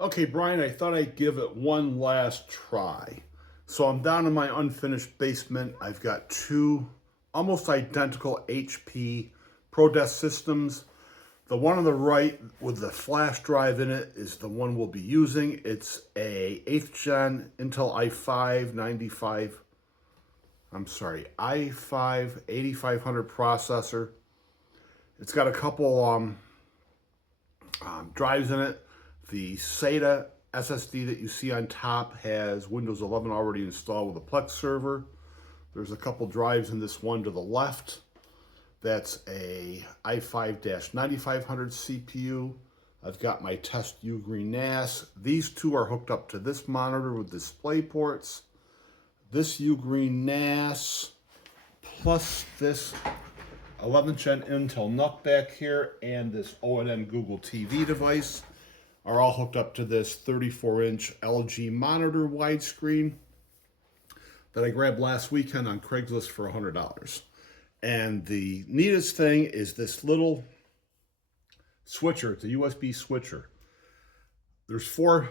Okay, Brian, I thought I'd give it one last try. So I'm down in my unfinished basement. I've got two almost identical HP ProDesk systems. The one on the right with the flash drive in it is the one we'll be using. It's a 8th gen Intel i5 95, I'm sorry, i5 8500 processor. It's got a couple drives in it. The SATA SSD that you see on top has Windows 11 already installed with a Plex server. There's a couple drives in this one to the left. That's a i5-9500 CPU. I've got my test Ugreen NAS. These two are hooked up to this monitor with display ports. This Ugreen NAS plus this 11th gen Intel NUC back here and this O&M Google TV device are all hooked up to this 34-inch LG monitor widescreen that I grabbed last weekend on Craigslist for $100. And the neatest thing is this little switcher. It's a USB switcher. There's 4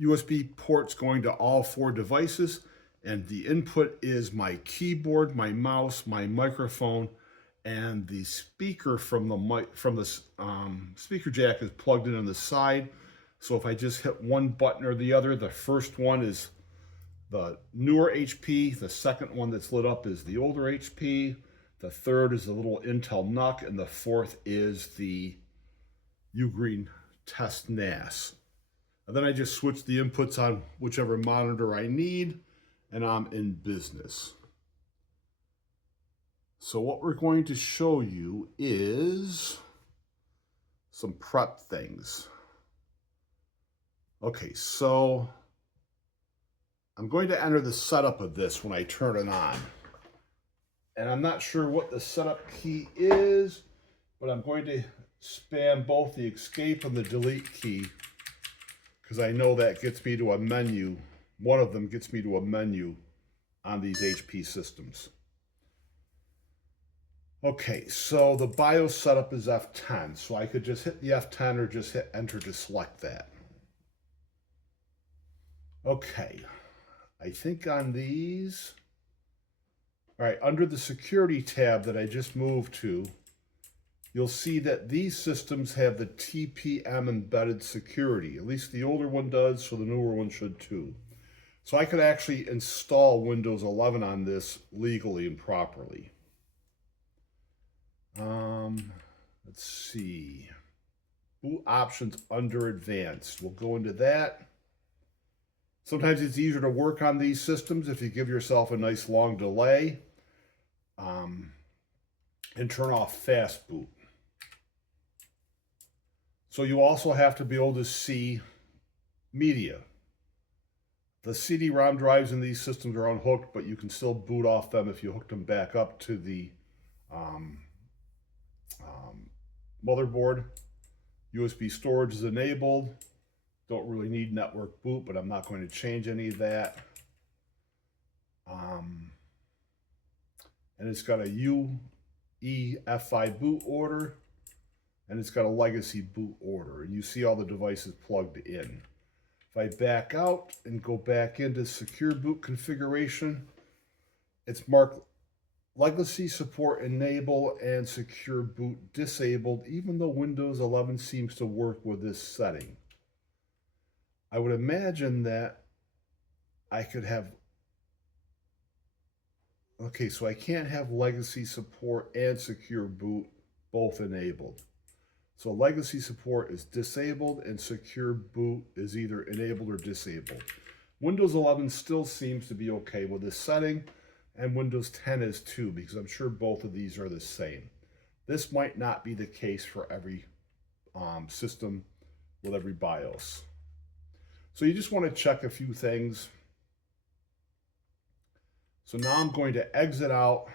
USB ports going to all 4 devices, and the input is my keyboard, my mouse, my microphone, and the speaker from the speaker jack is plugged in on the side. So if I just hit one button or the other, the first one is the newer HP, the second one that's lit up is the older HP, the third is the little Intel NUC, and the fourth is the Ugreen Test NAS. And then I just switch the inputs on whichever monitor I need, and I'm in business. So what we're going to show you is some prep things. Okay, so I'm going to enter the setup of this when I turn it on. And I'm not sure what the setup key is, but I'm going to spam both the escape and the delete key because I know that gets me to a menu. One of them gets me to a menu on these HP systems. Okay, so the BIOS setup is F10, so I could just hit the F10 or just hit enter to select that. Okay, I think on these, all right, under the security tab that I just moved to, you'll see that these systems have the TPM embedded security. At least the older one does, so the newer one should too. So I could actually install Windows 11 on this legally and properly. Let's see. Boot options under advanced. We'll go into that. Sometimes it's easier to work on these systems if you give yourself a nice long delay and turn off fast boot. So you also have to be able to see media. The CD-ROM drives in these systems are unhooked, but you can still boot off them if you hooked them back up to the motherboard. USB storage is enabled. Don't really need network boot, but I'm not going to change any of that. And it's got a UEFI boot order, and it's got a legacy boot order. And you see all the devices plugged in. If I back out and go back into secure boot configuration, it's marked legacy support enable and secure boot disabled, even though Windows 11 seems to work with this setting. I would imagine that I could have, okay, so I can't have legacy support and secure boot both enabled. So legacy support is disabled and secure boot is either enabled or disabled. Windows 11 still seems to be okay with this setting, and Windows 10 is too, because I'm sure both of these are the same. This might not be the case for every system with every BIOS. So you just want to check a few things. So now I'm going to exit out,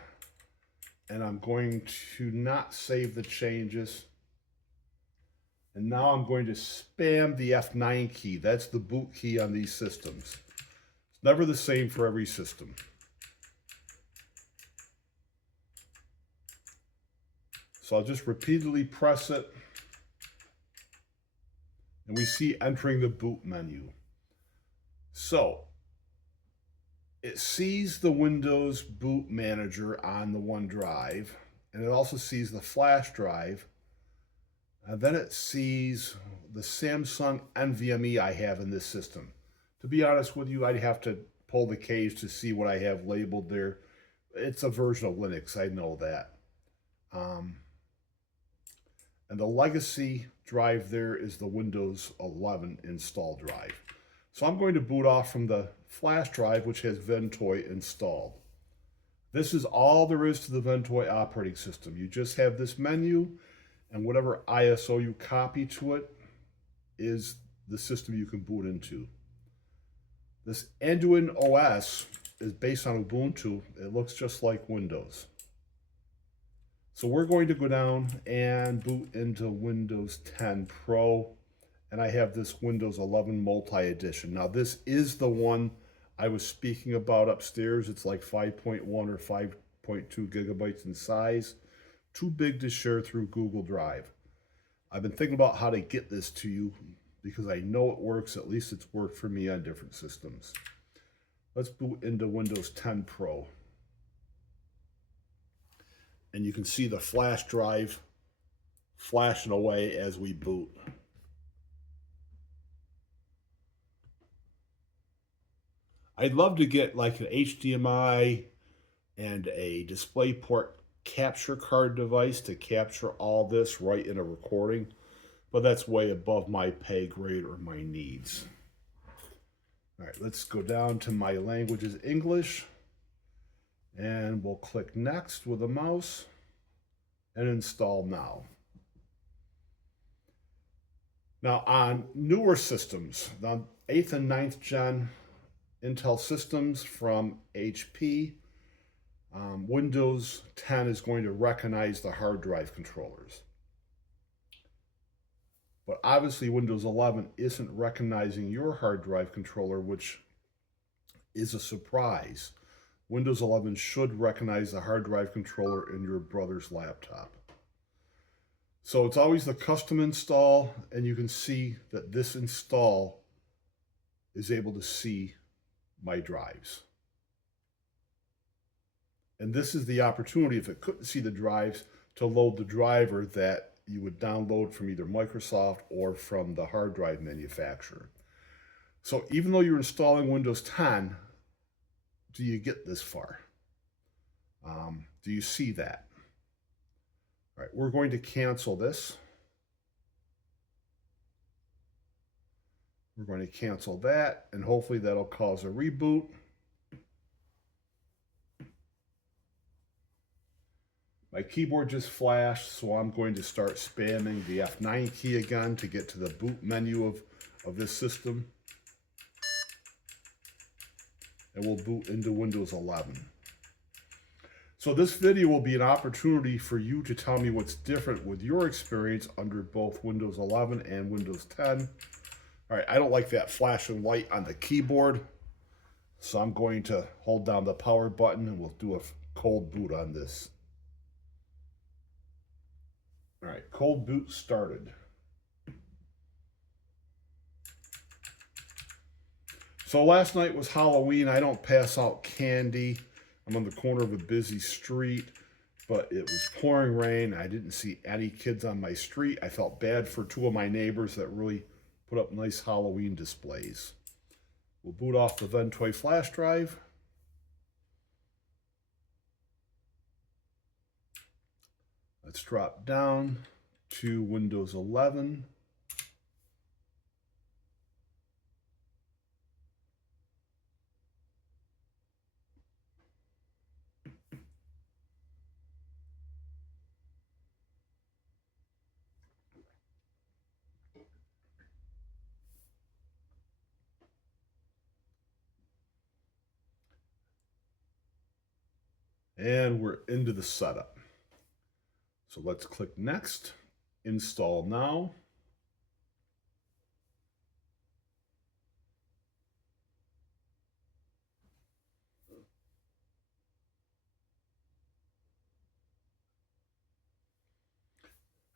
and I'm going to not save the changes. And now I'm going to spam the F9 key. That's the boot key on these systems. It's never the same for every system. So I'll just repeatedly press it and we see entering the boot menu. So it sees the Windows Boot Manager on the OneDrive, and it also sees the flash drive. And then it sees the Samsung NVMe I have in this system. To be honest with you, I'd have to pull the cage to see what I have labeled there. It's a version of Linux, I know that. And the legacy drive there is the Windows 11 install drive. So I'm going to boot off from the flash drive, which has Ventoy installed. This is all there is to the Ventoy operating system. You just have this menu, and whatever ISO you copy to it is the system you can boot into. This Anduin OS is based on Ubuntu. It looks just like Windows. So we're going to go down and boot into Windows 10 Pro, and I have this Windows 11 Multi-Edition. Now this is the one I was speaking about upstairs. It's like 5.1 or 5.2 gigabytes in size. Too big to share through Google Drive. I've been thinking about how to get this to you because I know it works. At least it's worked for me on different systems. Let's boot into Windows 10 Pro. And you can see the flash drive flashing away as we boot. I'd love to get like an HDMI and a DisplayPort capture card device to capture all this right in a recording, but that's way above my pay grade or my needs. All right, let's go down to my language is English, and we'll click next with a mouse and install now. Now on newer systems, the 8th and 9th gen Intel systems from HP, Windows 10 is going to recognize the hard drive controllers. But obviously Windows 11 isn't recognizing your hard drive controller, which is a surprise. Windows 11 should recognize the hard drive controller in your brother's laptop. So it's always the custom install, and you can see that this install is able to see my drives. And this is the opportunity, if it couldn't see the drives, to load the driver that you would download from either Microsoft or from the hard drive manufacturer. So even though you're installing Windows 10, do you get this far? Do you see that? All right, we're going to cancel this. We're going to cancel that, and hopefully that'll cause a reboot. My keyboard just flashed, so I'm going to start spamming the F9 key again to get to the boot menu of this system. And we'll boot into Windows 11. So this video will be an opportunity for you to tell me what's different with your experience under both Windows 11 and Windows 10. All right, I don't like that flashing light on the keyboard, so I'm going to hold down the power button and we'll do a cold boot on this. All right, cold boot started. So last night was Halloween. I don't pass out candy. I'm on the corner of a busy street, but it was pouring rain. I didn't see any kids on my street. I felt bad for two of my neighbors that really put up nice Halloween displays. We'll boot off the Ventoy flash drive. Let's drop down to Windows 11. And we're into the setup. So let's click next, install now.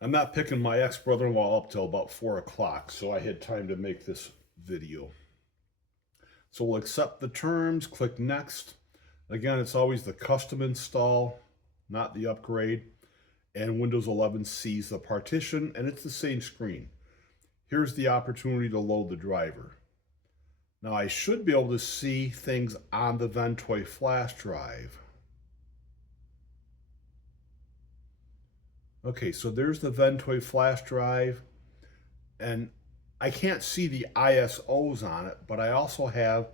I'm not picking my ex-brother-in-law up till about 4 o'clock, so I had time to make this video. So we'll accept the terms, click next. Again, it's always the custom install, not the upgrade. And Windows 11 sees the partition, and it's the same screen. Here's the opportunity to load the driver. Now I should be able to see things on the Ventoy flash drive. Okay, so there's the Ventoy flash drive, and I can't see the ISOs on it, but I also have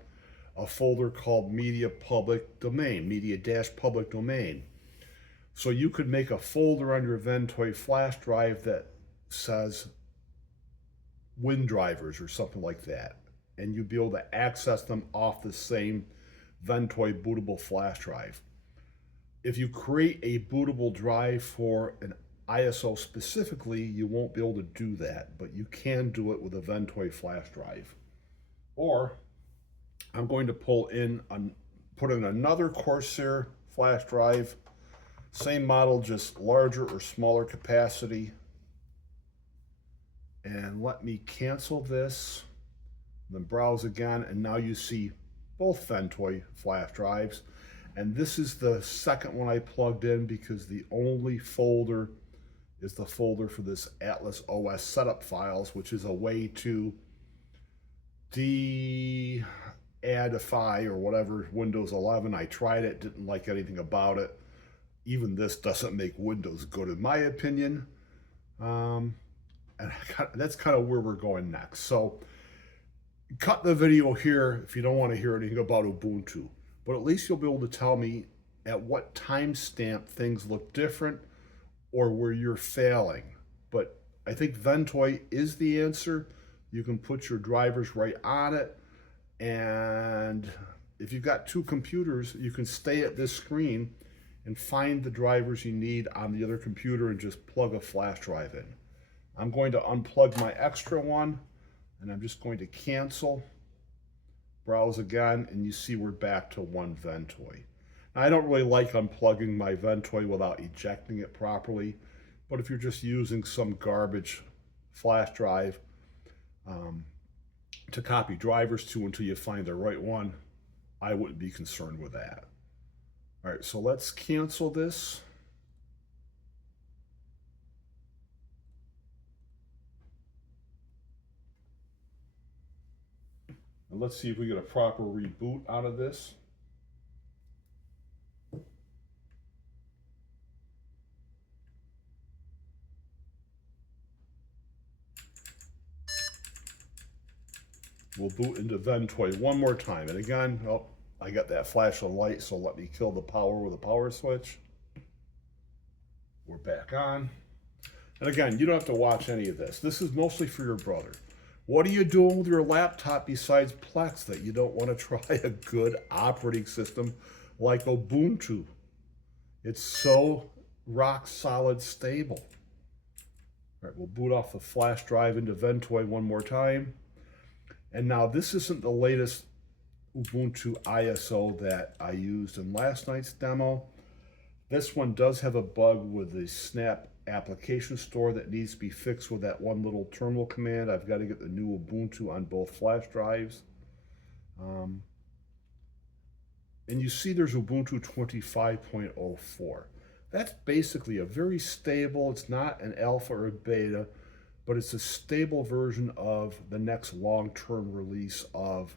a folder called Media Public Domain, Media-Public Domain. So you could make a folder on your Ventoy flash drive that says Win drivers or something like that, and you'd be able to access them off the same Ventoy bootable flash drive. If you create a bootable drive for an ISO specifically, you won't be able to do that, but you can do it with a Ventoy flash drive. Or I'm going to put in another Corsair flash drive, same model, just larger or smaller capacity. And let me cancel this, then browse again, and now you see both Ventoy flash drives. And this is the second one I plugged in because the only folder is the folder for this Atlas OS setup files, which is a way to de-addify or whatever Windows 11. I tried it, didn't like anything about it. Even this doesn't make Windows good in my opinion. And that's kind of where we're going next. So cut the video here if you don't want to hear anything about Ubuntu, but at least you'll be able to tell me at what timestamp things look different or where you're failing. But I think Ventoy is the answer. You can put your drivers right on it, and if you've got two computers, you can stay at this screen and find the drivers you need on the other computer and just plug a flash drive in. I'm going to unplug my extra one, and I'm just going to cancel, browse again, and you see we're back to one Ventoy. Now, I don't really like unplugging my Ventoy without ejecting it properly, but if you're just using some garbage flash drive to copy drivers to until you find the right one, I wouldn't be concerned with that. All right, so let's cancel this. And let's see if we get a proper reboot out of this. We'll boot into Ventoy one more time. And again, oh, I got that flashing light, so let me kill the power with a power switch. We're back on. And again, you don't have to watch any of this. This is mostly for your brother. What are you doing with your laptop besides Plex that you don't want to try a good operating system like Ubuntu? It's so rock solid stable. All right, we'll boot off the flash drive into Ventoy one more time. And now this isn't the latest Ubuntu ISO that I used in last night's demo. This one does have a bug with the Snap application store that needs to be fixed with that one little terminal command. I've got to get the new Ubuntu on both flash drives. And you see there's Ubuntu 25.04. That's basically a very stable, it's not an alpha or a beta, but it's a stable version of the next long-term release of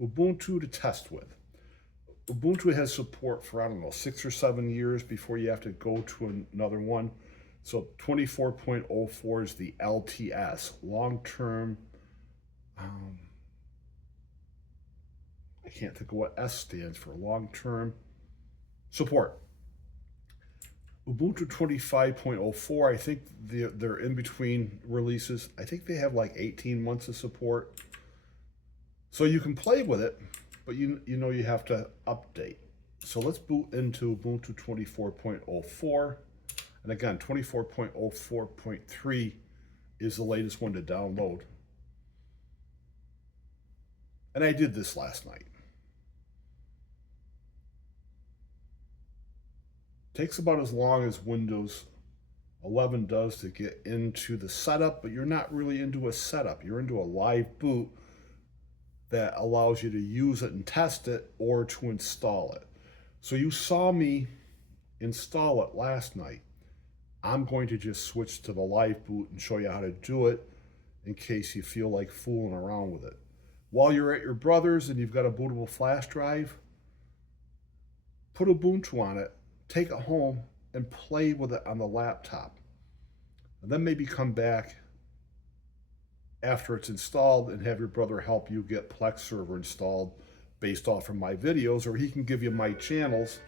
Ubuntu to test with. Ubuntu has support for, I don't know, 6 or 7 years before you have to go to another one. So 24.04 is the LTS, long-term, I can't think of what S stands for, long-term support. Ubuntu 25.04, I think they're in between releases. I think they have like 18 months of support. So you can play with it, but you know you have to update. So let's boot into Ubuntu 24.04. And again, 24.04.3 is the latest one to download. And I did this last night. Takes about as long as Windows 11 does to get into the setup, but you're not really into a setup. You're into a live boot that allows you to use it and test it or to install it. So you saw me install it last night. I'm going to just switch to the live boot and show you how to do it in case you feel like fooling around with it. While you're at your brother's and you've got a bootable flash drive, put Ubuntu on it, take it home, and play with it on the laptop. And then maybe come back after it's installed and have your brother help you get Plex server installed based off of my videos, or he can give you my channels,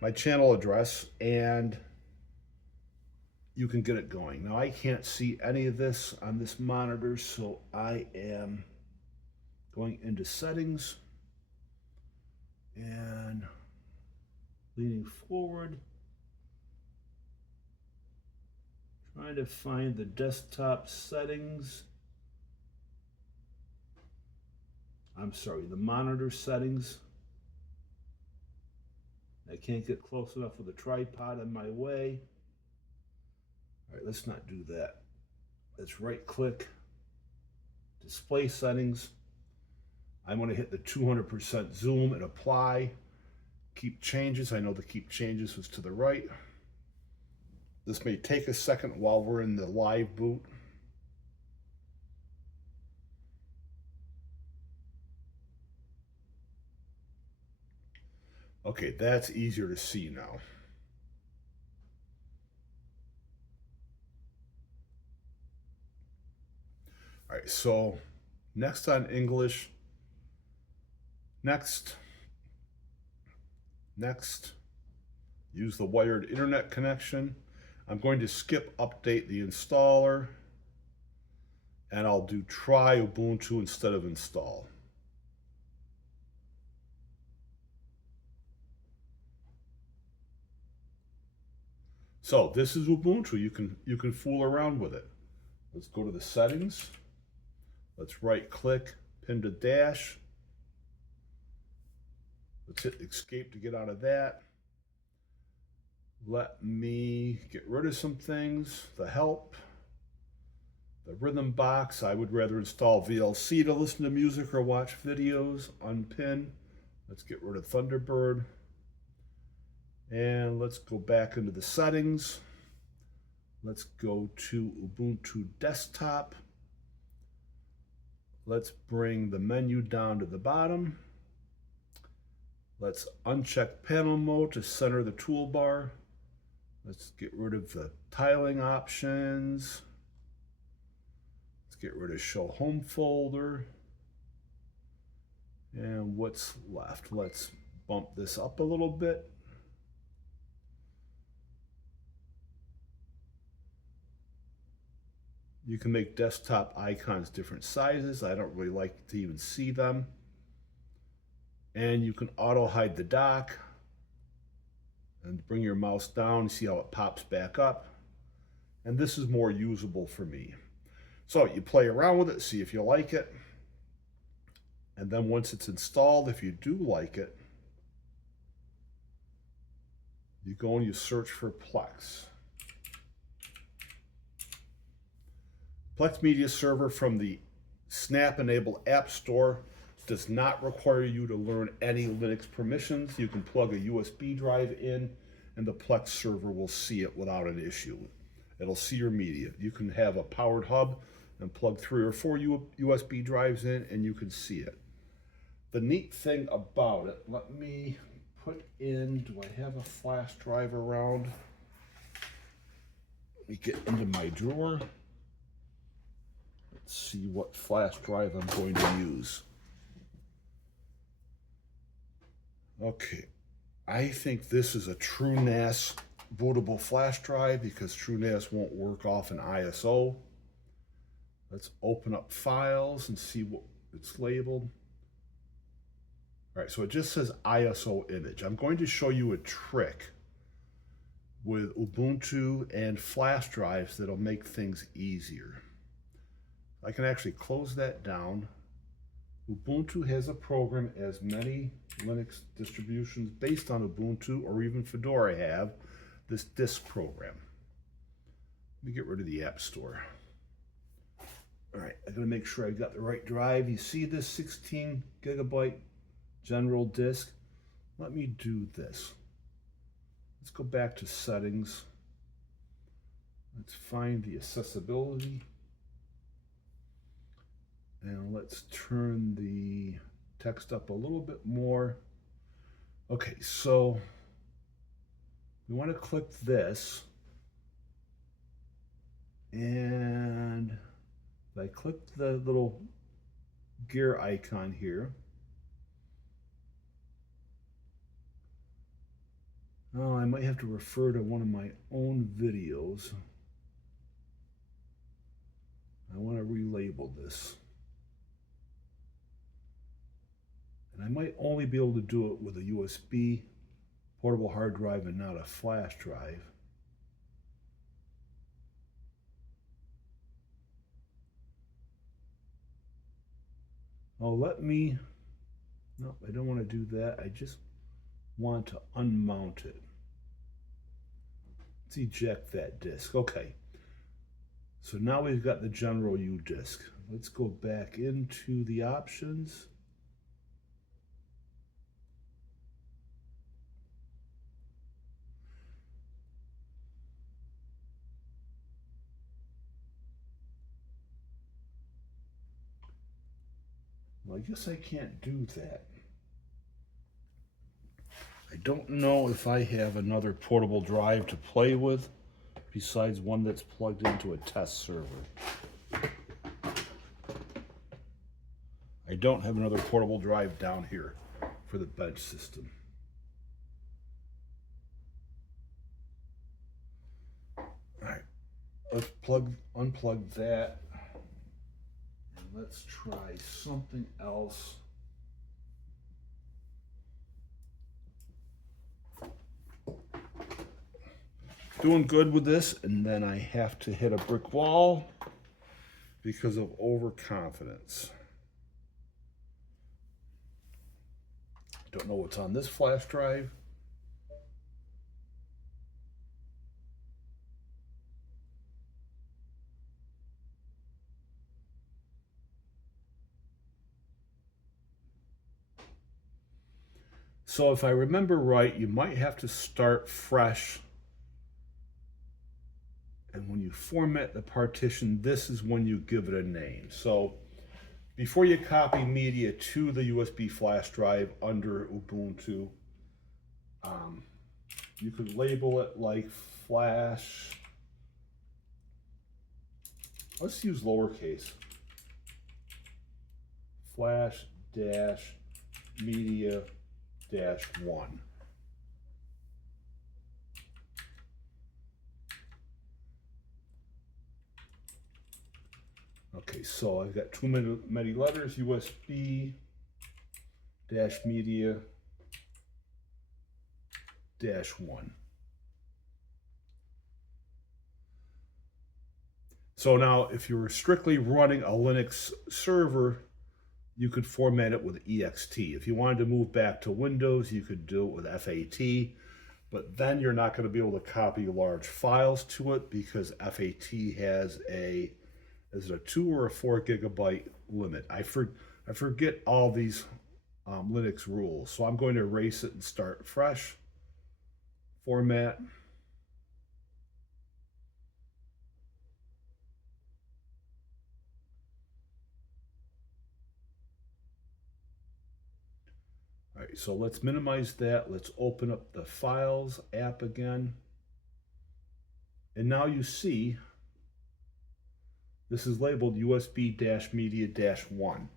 my channel address, and you can get it going. Now I can't see any of this on this monitor, so I am going into settings and leaning forward, trying to find the desktop settings. I'm sorry, the monitor settings. I can't get close enough with a tripod in my way. All right, let's not do that. Let's right click, display settings. I'm going to hit the 200% zoom and apply. Keep changes. I know the keep changes was to the right. This may take a second while we're in the live boot. Okay, that's easier to see now. All right, so next on English, next, use the wired internet connection. I'm going to skip update the installer, and I'll do try Ubuntu instead of install. So this is Ubuntu. You can fool around with it. Let's go to the settings. Let's right click, pin to dash. Let's hit escape to get out of that. Let me get rid of some things. The help, the rhythm box. I would rather install VLC to listen to music or watch videos. Unpin. Let's get rid of Thunderbird. And let's go back into the settings. Let's go to Ubuntu Desktop. Let's bring the menu down to the bottom. Let's uncheck panel mode to center the toolbar. Let's get rid of the tiling options. Let's get rid of show home folder. And what's left? Let's bump this up a little bit. You can make desktop icons different sizes. I don't really like to even see them. And you can auto hide the dock and bring your mouse down, see how it pops back up. And this is more usable for me. So you play around with it, see if you like it. And then once it's installed, if you do like it, you go and you search for Plex. Plex Media Server from the Snap-enabled App Store does not require you to learn any Linux permissions. You can plug a USB drive in and the Plex server will see it without an issue. It'll see your media. You can have a powered hub and plug 3 or 4 USB drives in and you can see it. The neat thing about it, let me put in, do I have a flash drive around? Let me get into my drawer. Let's see what flash drive I'm going to use. Okay, I think this is a TrueNAS bootable flash drive because TrueNAS won't work off an ISO. Let's open up files and see what it's labeled. All right, so it just says ISO image. I'm going to show you a trick with Ubuntu and flash drives that'll make things easier. I can actually close that down. Ubuntu has a program, as many Linux distributions based on Ubuntu or even Fedora have, this disk program. Let me get rid of the App Store. All right, I gotta make sure I got the right drive. You see this 16 gigabyte general disk? Let me do this. Let's go back to settings. Let's find the accessibility. And let's turn the text up a little bit more. Okay, so we want to click this. And if I click the little gear icon here, oh, I might have to refer to one of my own videos. I want to relabel this. And I might only be able to do it with a USB portable hard drive and not a flash drive. Oh, no, I don't want to do that. I just want to unmount it. Let's eject that disk. Okay. So now we've got the general U disk. Let's go back into the options. Well, I guess I can't do that. I don't know if I have another portable drive to play with besides one that's plugged into a test server. I don't have another portable drive down here for the bench system. All right, let's unplug that. And let's try something else. Doing good with this, and then I have to hit a brick wall because of overconfidence. Don't know what's on this flash drive. So if I remember right, you might have to start fresh. And when you format the partition, this is when you give it a name. So before you copy media to the USB flash drive under Ubuntu, you could label it like flash. Let's use lowercase. Flash dash media dash 1. Okay, so I've got too many letters, USB dash media dash 1. So now if you were strictly running a Linux server, you could format it with ext. If you wanted to move back to Windows, you could do it with FAT, but then you're not going to be able to copy large files to it because FAT has is it a 2 or a 4 gigabyte limit? I forget all these Linux rules, so I'm going to erase it and start fresh. Format. All right, so let's minimize that. Let's open up the Files app again. And now you see this is labeled USB-media-1.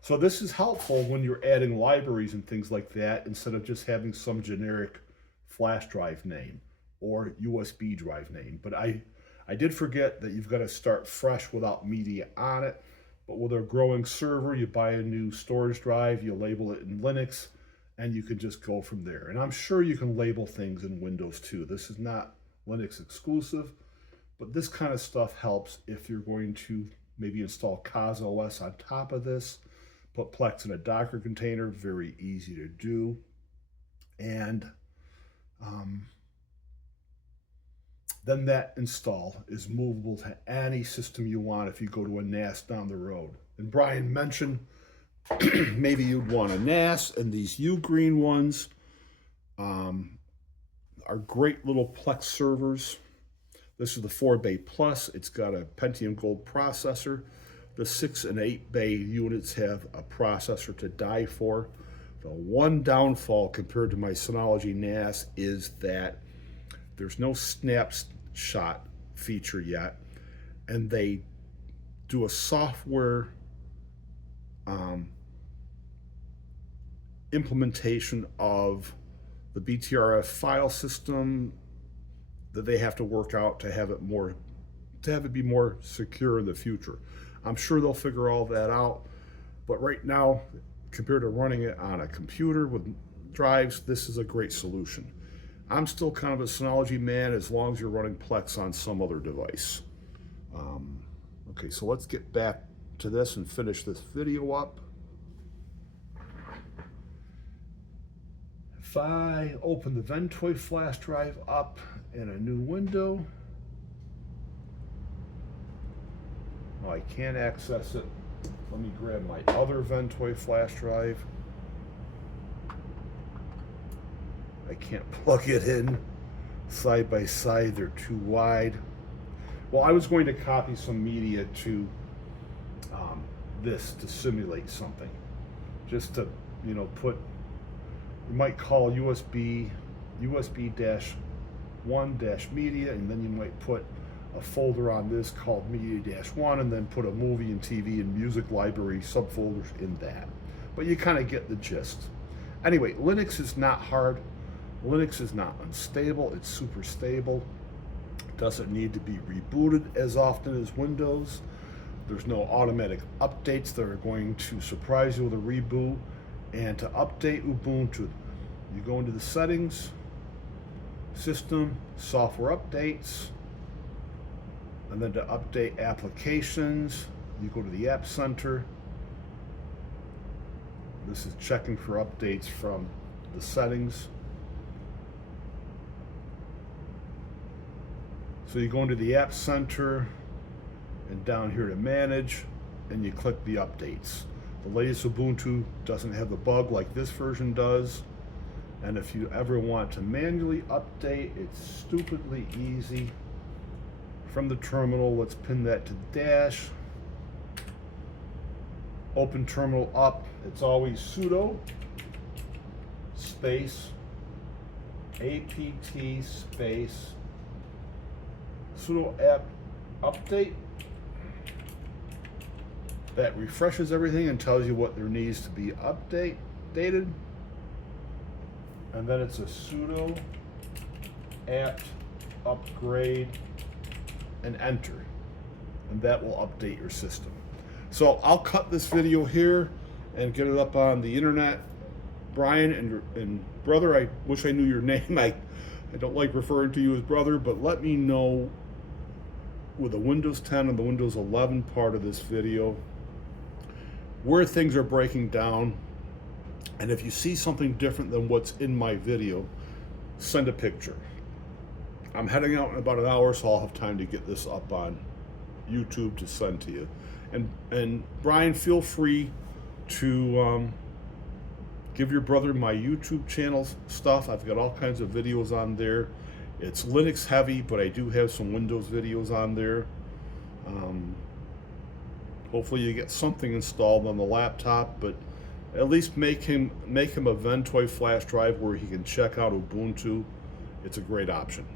So this is helpful when you're adding libraries and things like that instead of just having some generic flash drive name or USB drive name. But I did forget that you've got to start fresh without media on it. But with a growing server, you buy a new storage drive, you label it in Linux, and you can just go from there. And I'm sure you can label things in Windows too. This is not Linux exclusive. But this kind of stuff helps if you're going to maybe install CosOS on top of this, put Plex in a Docker container, very easy to do. And Then that install is movable to any system you want if you go to a NAS down the road. And Bryan mentioned maybe you'd want a NAS, and these U-Green ones are great little Plex servers. This is the 4-bay plus. It's got a Pentium Gold processor. The 6 and 8 bay units have a processor to die for. The one downfall compared to my Synology NAS is that there's no snapshot feature yet, and they do a software implementation of the BTRF file system that they have to work out to have it be more secure in the future. I'm sure they'll figure all that out, but right now, compared to running it on a computer with drives, this is a great solution. I'm still kind of a Synology man as long as you're running Plex on some other device. Okay, so let's get back to this and finish this video up. If I open the Ventoy flash drive up in a new window, oh, I can't access it. Let me grab my other Ventoy flash drive. I can't plug it in side by side, they're too wide. Well, I was going to copy some media to this to simulate something. Just to, you know, put, you might call USB-1 media, and then you might put a folder on this called media-1, and then put a movie and TV and music library subfolders in that. But you kind of get the gist. Anyway, Linux is not hard. Linux is not unstable, it's super stable. It doesn't need to be rebooted as often as Windows. There's no automatic updates that are going to surprise you with a reboot. And to update Ubuntu, you go into the settings, system, software updates, and then to update applications, you go to the App Center. This is checking for updates from the settings. So you go into the App Center and down here to manage, and you click the updates. The latest Ubuntu doesn't have the bug like this version does. And if you ever want to manually update, it's stupidly easy. From the terminal, let's pin that to dash. Open terminal up, it's always sudo space apt space sudo apt update. That refreshes everything and tells you what there needs to be updated. And then it's a sudo apt upgrade and enter. And that will update your system. So I'll cut this video here and get it up on the internet. Bryan and brother, I wish I knew your name. I don't like referring to you as brother, but let me know with the Windows 10 and the Windows 11 part of this video where things are breaking down. And if you see something different than what's in my video, send a picture. I'm heading out in about an hour, so I'll have time to get this up on YouTube to send to you. And Bryan, feel free to give your brother my YouTube channel stuff. I've got all kinds of videos on there. It's Linux heavy, but I do have some Windows videos on there. Hopefully you get something installed on the laptop, but at least make him a Ventoy flash drive where he can check out Ubuntu. It's a great option.